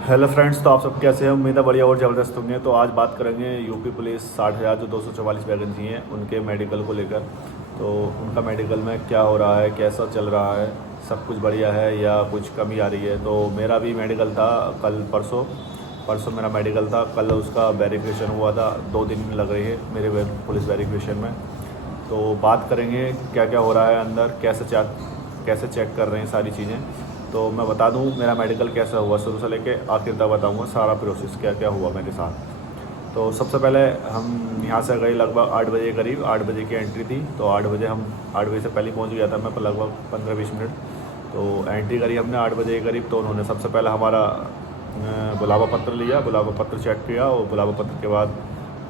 Hello friends, तो आप सब कैसे हैं? उम्मीद है बढ़िया और ज़बरदस्त होंगे। तो आज बात करेंगे यूपी पुलिस 60,000 जो 244 वैकेंसी हैं उनके मेडिकल को लेकर। तो उनका मेडिकल में क्या हो रहा है, कैसा चल रहा है, सब कुछ बढ़िया है या कुछ कमी आ रही है। तो मेरा भी मेडिकल था कल परसों परसों मेरा मेडिकल था। कल उसका वेरिफिकेशन हुआ था, 2 दिन लग रहे हैं मेरे पुलिस वेरिफिकेशन में। तो बात करेंगे क्या क्या हो रहा है अंदर, कैसे चेक कर रहे हैं सारी चीज़ें। तो मैं बता दूं मेरा मेडिकल कैसा हुआ, शुरू से लेके आखिर तक बताऊंगा सारा प्रोसेस क्या क्या हुआ मेरे साथ। तो सबसे पहले हम यहाँ से गए लगभग 8 बजे करीब। 8 बजे की एंट्री थी, तो 8 बजे से पहले पहुँच गया था मैं लगभग 15-20 मिनट। तो एंट्री करी हमने 8 बजे के करीब। तो उन्होंने सबसे पहले हमारा बुलावा पत्र लिया, बुलावा पत्र चेक किया, और बुलावा पत्र के बाद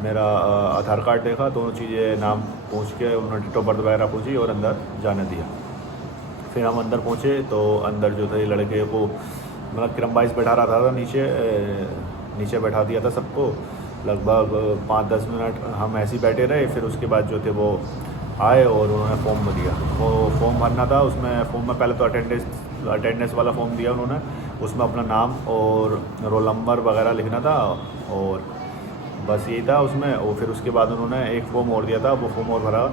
मेरा आधार कार्ड देखा, दोनों चीज़ें नाम पूछ के उन्होंने डेट ऑफ बर्थ वगैरह पूछी और अंदर जाने दिया। फिर हम अंदर पहुँचे तो अंदर जो थे लड़के को मतलब क्रम वाइज बैठा रहा था, नीचे बैठा दिया था सबको। लगभग 5-10 मिनट हम ऐसे ही बैठे रहे। फिर उसके बाद जो थे वो आए और उन्होंने फॉर्म दिया। वो फॉर्म भरना था। उसमें फॉर्म में पहले तो अटेंडेंस वाला फॉर्म दिया उन्होंने। उसमें अपना नाम और रोल नंबर वगैरह लिखना था, और बस यही था उसमें। और फिर उसके बाद उन्होंने एक फॉर्म और दिया था, वो फॉर्म और भरा।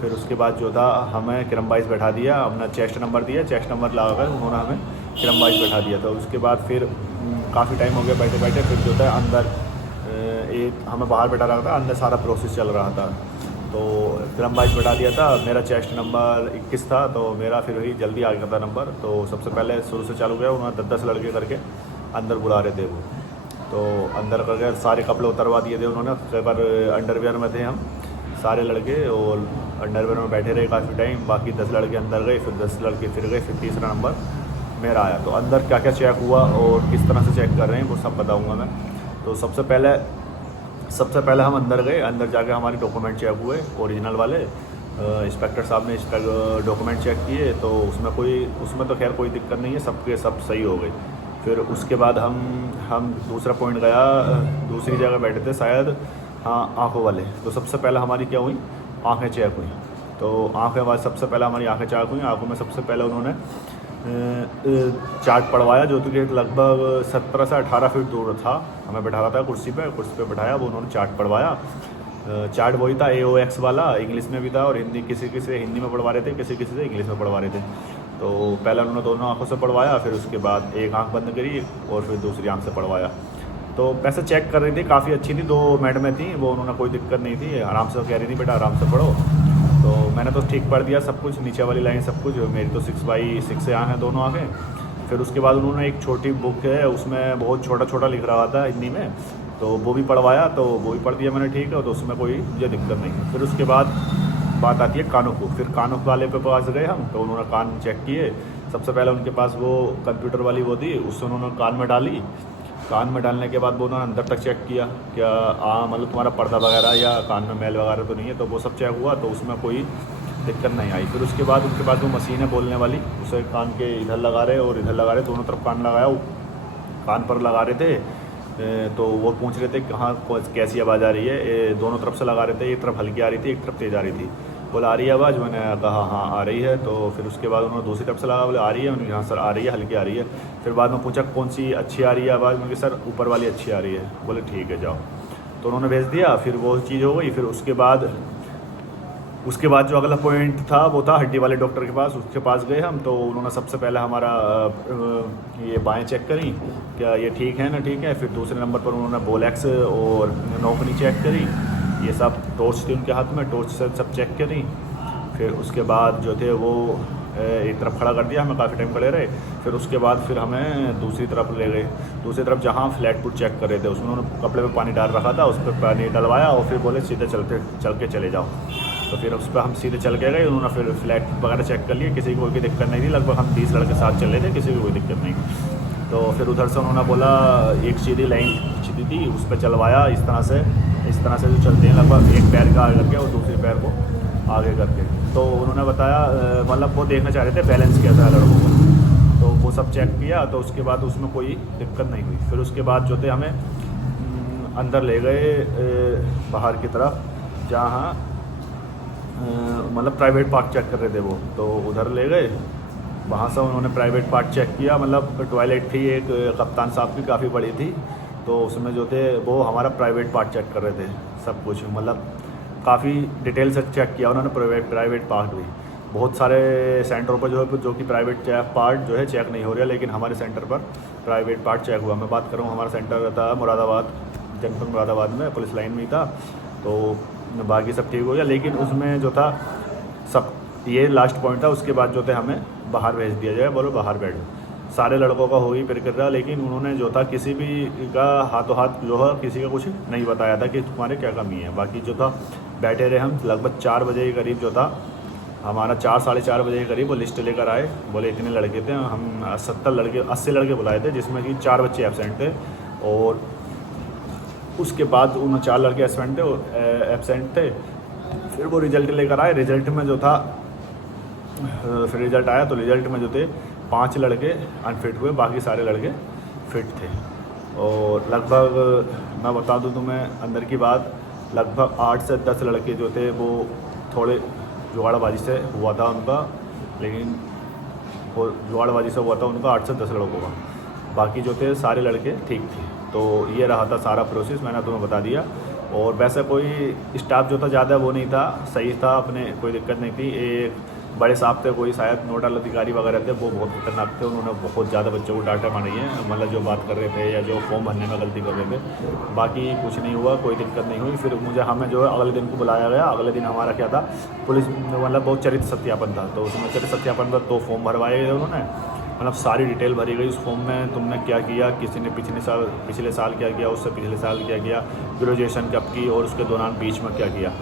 फिर उसके बाद जो था हमें क्रम वाइज बैठा दिया, अपना चेस्ट नंबर दिया, चेस्ट नंबर लगाकर उन्होंने हमें क्रम वाइज बैठा दिया। तो उसके बाद फिर काफ़ी टाइम हो गया बैठे बैठे। फिर जो था अंदर एक हमें बाहर बैठा रखा था, अंदर सारा प्रोसेस चल रहा था। तो क्रम वाइज बैठा दिया था। मेरा चेस्ट नंबर 21 था, तो मेरा फिर वही जल्दी आ गया था नंबर। तो सबसे पहले शुरू से चालू गया, उन्होंने 10-10 लड़के करके अंदर बुला रहे थे वो। तो अंदर करके सारे कपड़े उतरवा दिए थे उन्होंने। पर अंडरवियर में थे हम सारे लड़के, और अंडरवेयर में बैठे रहे काफ़ी टाइम। बाकी 10 लड़के अंदर गए, फिर 10 लड़के फिर गए, फिर तीसरा नंबर मेरा आया। तो अंदर क्या क्या चेक हुआ और किस तरह से चेक कर रहे हैं वो सब बताऊंगा मैं। तो सबसे पहले हम अंदर गए। अंदर जाके हमारे डॉक्यूमेंट चेक हुए ओरिजिनल वाले। इंस्पेक्टर साहब ने डॉक्यूमेंट चेक किए, तो उसमें तो खैर कोई दिक्कत नहीं है, सबके सब सही हो गए। फिर उसके बाद हम दूसरा पॉइंट गया, दूसरी जगह बैठे थे शायद, हाँ, आँखों वाले। तो सबसे पहले हमारी क्या हुई, आँखें चेक हुई। तो आँखें वाले सबसे पहले हमारी आँखें चेक हुई। आँखों में सबसे पहले उन्होंने चार्ट पढ़वाया, जो कि लगभग 17 से 18 फीट दूर था। हमें बैठा रहा था कुर्सी पे बैठाया, वो उन्होंने चार्ट पढ़वाया। चार्ट वही था AOX वाला, इंग्लिश में भी था और हिंदी, किसी से हिंदी में पढ़वा रहे थे, किसी से इंग्लिश में पढ़वा रहे थे। तो पहले उन्होंने दोनों आँखों से पढ़वाया, फिर उसके बाद एक आँख बंद करी और फिर दूसरी आँख से पढ़वाया। तो पैसे चेक कर रही थी, काफ़ी अच्छी थी, 2 मैडमें थी, वो उन्होंने कोई दिक्कत नहीं थी, आराम से कह रही थी बेटा आराम से पढ़ो। तो मैंने तो ठीक पढ़ दिया सब कुछ, नीचे वाली लाइन सब कुछ। मेरी तो 6/6 से आँखें, दोनों आँखें। फिर उसके बाद उन्होंने एक छोटी बुक है, उसमें बहुत छोटा छोटा लिख रहा था हिंदी में, तो वो भी पढ़वाया। तो वो भी पढ़ दिया मैंने, ठीक है, तो उसमें कोई मुझे दिक्कत नहीं। फिर उसके बाद बात आती है कानों को। फिर कानों वाले पे पास गए हम, तो उन्होंने कान चेक किए। सबसे पहले उनके पास वो कंप्यूटर वाली वो थी, उससे उन्होंने कान में डाली। कान में डालने के बाद वो उन्होंने अंदर तक चेक किया, क्या मतलब तुम्हारा पर्दा वगैरह या कान में मैल वगैरह तो नहीं है। तो वो सब चेक हुआ, तो उसमें कोई दिक्कत नहीं आई। फिर उसके बाद उनके पास वो मशीन है बोलने वाली, उसे कान के इधर लगा रहे और इधर लगा रहे, दोनों तरफ कान लगाया, वो कान पर लगा रहे थे। तो वो पूछ रहे थे कहाँ कैसी आवाज़ आ रही है। दोनों तरफ से लगा रहे थे, एक तरफ हल्की आ रही थी, एक तरफ तेज़ आ रही थी। बोला आ रही है आवाज़, मैंने कहा हाँ आ रही है। तो फिर उसके बाद उन्होंने दूसरी तरफ से लगा, बोले आ रही है, मैंने हाँ सर आ रही है, हल्की आ रही है। फिर बाद में पूछा कौन सी अच्छी आ रही है आवाज़, मैंने सर ऊपर वाली अच्छी आ रही है। बोले ठीक है जाओ। तो उन्होंने भेज दिया, फिर वो चीज़ हो गई। फिर उसके बाद जो अगला पॉइंट था वो था हड्डी वाले डॉक्टर के पास। उसके पास गए हम, तो उन्होंने सबसे पहले हमारा ये बाएं चेक करी, क्या ये ठीक है ना, ठीक है। फिर दूसरे नंबर पर उन्होंने बोलेक्स और नौकनी चेक करी, ये सब टॉर्च थी उनके हाथ में, टॉर्च से सब चेक करी। फिर उसके बाद जो थे वो एक तरफ खड़ा कर दिया, हमें काफ़ी टाइम खड़े रहे। फिर उसके बाद फिर हमें दूसरी तरफ ले गए। दूसरी तरफ जहाँ फ्लैट फुट चेक कर रहे थे, उसमें उन्होंने कपड़े में पानी डाल रखा था, उस पर पानी डलवाया और फिर बोले सीधे चल के चले जाओ। तो फिर उस पर हम सीधे चल के गए। उन्होंने फिर फ्लैट वगैरह चेक कर लिए, किसी को कोई दिक्कत नहीं थी। लगभग हम 30 लड़के साथ चल रहे थे, किसी को कोई दिक्कत नहीं। तो फिर उधर से उन्होंने बोला एक सीधी लाइन खींची थी, उस पर चलवाया इस तरह से जो चलते हैं, लगभग एक पैर का आगे करके और दूसरे पैर को आगे करके। तो उन्होंने बताया, मतलब वो देखना चाह रहे थे बैलेंस कैसा है लड़कों का। तो वो सब चेक किया, तो उसके बाद उसमें कोई दिक्कत नहीं हुई। फिर उसके बाद जो थे हमें अंदर ले गए बाहर की तरफ, जहाँ मतलब प्राइवेट पार्क चेक कर रहे थे वो, तो उधर ले गए। वहाँ से उन्होंने प्राइवेट पार्ट चेक किया, मतलब टॉयलेट थी एक, कप्तान साहब की काफ़ी बड़ी थी, तो उसमें जो थे वो हमारा प्राइवेट पार्ट चेक कर रहे थे सब कुछ, मतलब काफ़ी डिटेल से चेक किया उन्होंने प्राइवेट पार्ट भी। बहुत सारे सेंटरों पर जो कि प्राइवेट पार्ट जो है चेक नहीं हो रहा, लेकिन हमारे सेंटर पर प्राइवेट पार्ट चेक हुआ। मैं बात करूँ, हमारा सेंटर था मुरादाबाद, जनपद मुरादाबाद में, पुलिस लाइन में ही था, तो बाकी सब ठीक हो गया। लेकिन उसमें जो था सब, ये लास्ट पॉइंट था, उसके बाद जो थे हमें बाहर भेज दिया जाए, बोलो बाहर बैठो। सारे लड़कों का हो ही प्रक्रिया, लेकिन उन्होंने जो था किसी भी का हाथों हाथ जो है किसी का कुछ नहीं बताया था कि तुम्हारे क्या कमी है। बाकी जो था बैठे रहे हम, लगभग 4 बजे के करीब जो था हमारा 4 साढ़े 4 बजे के करीब वो लिस्ट लेकर आए, बोले इतने लड़के थे, हम 70 लड़के 80 लड़के बुलाए थे, जिसमें कि 4 बच्चे एबसेंट थे। और उसके बाद उन 4 लड़के एबसेंट थे। फिर वो रिज़ल्ट लेकर आए, रिज़ल्ट में जो था फिर रिज़ल्ट आया तो रिज़ल्ट में जो थे 5 लड़के अनफिट हुए, बाकी सारे लड़के फिट थे। और लगभग मैं बता दूं तुम्हें अंदर की बात, लगभग 8 से 10 लड़के जो थे वो थोड़े जुगाड़बाजी से हुआ था उनका, लेकिन वो जुगाड़बाजी से हुआ था उनका 8 से 10 लड़कों का, बाकी जो थे सारे लड़के ठीक थे। तो ये रहा था सारा प्रोसेस, मैंने तुम्हें बता दिया। और वैसे कोई स्टाफ जो था ज़्यादा वो नहीं था, सही था, अपने कोई दिक्कत नहीं थी। एक बड़े साहब थे, कोई शायद नोडल अधिकारी वगैरह थे, वो बहुत खतरनाक थे, उन्होंने बहुत ज़्यादा बच्चों को डांटा मारी है, मतलब जो बात कर रहे थे या जो फॉर्म भरने में गलती कर रहे थे। बाकी कुछ नहीं हुआ, कोई दिक्कत नहीं हुई। फिर मुझे हमें जो है अगले दिन को बुलाया गया। अगले दिन हमारा क्या था, पुलिस मतलब बहुत चरित्र सत्यापन था, तो उसमें चरित्र सत्यापन पर 2 फॉर्म भरवाए गए उन्होंने, मतलब सारी डिटेल भरी गई उस फॉर्म में, तुमने क्या किया, किसी ने पिछले साल क्या किया, उससे पिछले साल क्या किया, ग्रेजुएशन कब की और उसके दौरान बीच में क्या किया।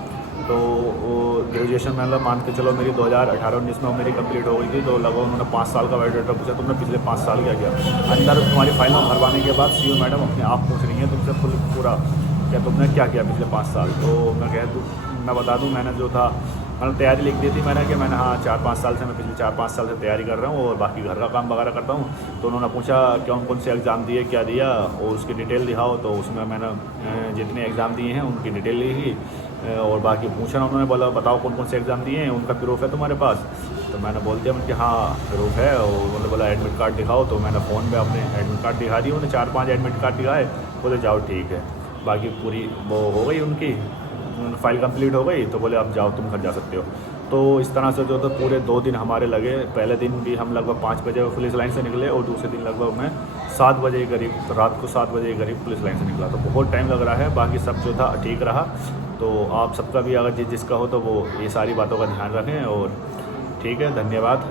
तो वो ग्रेजुएशन में मतलब मान के चलो मेरी 2018-19 में मेरी कंप्लीट हो गई थी, तो लगभग उन्होंने 5 साल का बायोडाटा पूछा, तुमने पिछले 5 साल क्या किया। अंदर तुम्हारी फाइल में भरवाने के बाद सीओ मैडम अपने आप पूछ रही हैं तुमसे पूरा क्या तुमने क्या किया पिछले 5 साल। तो मैं बता दूँ, मैंने जो था मतलब तैयारी लिख दी थी मैंने कि मैंने 4-5 साल से मैं पिछले 4-5 साल से तैयारी कर रहा हूँ और बाकी घर का काम वगैरह करता हूँ। तो उन्होंने पूछा कौन कौन से एग्ज़ाम दिए, क्या दिया और उसकी डिटेल दिखाओ, तो उसमें मैंने जितने एग्ज़ाम दिए हैं उनकी डिटेल लिखी और बाकी पूछना। उन्होंने बोला बताओ कौन कौन से एग्ज़ाम दिए हैं, उनका प्रूफ है तुम्हारे पास। तो मैंने बोल दिया कि हाँ प्रूफ है, और उन्होंने बोला एडमिट कार्ड दिखाओ, तो मैंने फ़ोन पे अपने एडमिट कार्ड दिखा दी, उन्होंने 4-5 एडमिट कार्ड दिखाए, बोले जाओ ठीक है। बाकी पूरी वो हो गई उनकी फ़ाइल कंप्लीट हो गई, तो बोले अब जाओ तुम घर जा सकते हो। तो इस तरह से जो था पूरे 2 दिन हमारे लगे। पहले दिन भी हम लगभग 5 बजे पुलिस लाइन से निकले और दूसरे दिन लगभग मैं 7 बजे के करीब, रात को 7 बजे के करीब पुलिस लाइन से निकला। तो बहुत टाइम लग रहा है, बाकी सब जो था ठीक रहा। तो आप सबका भी अगर जिसका हो तो वो ये सारी बातों का ध्यान रखें। और ठीक है, धन्यवाद।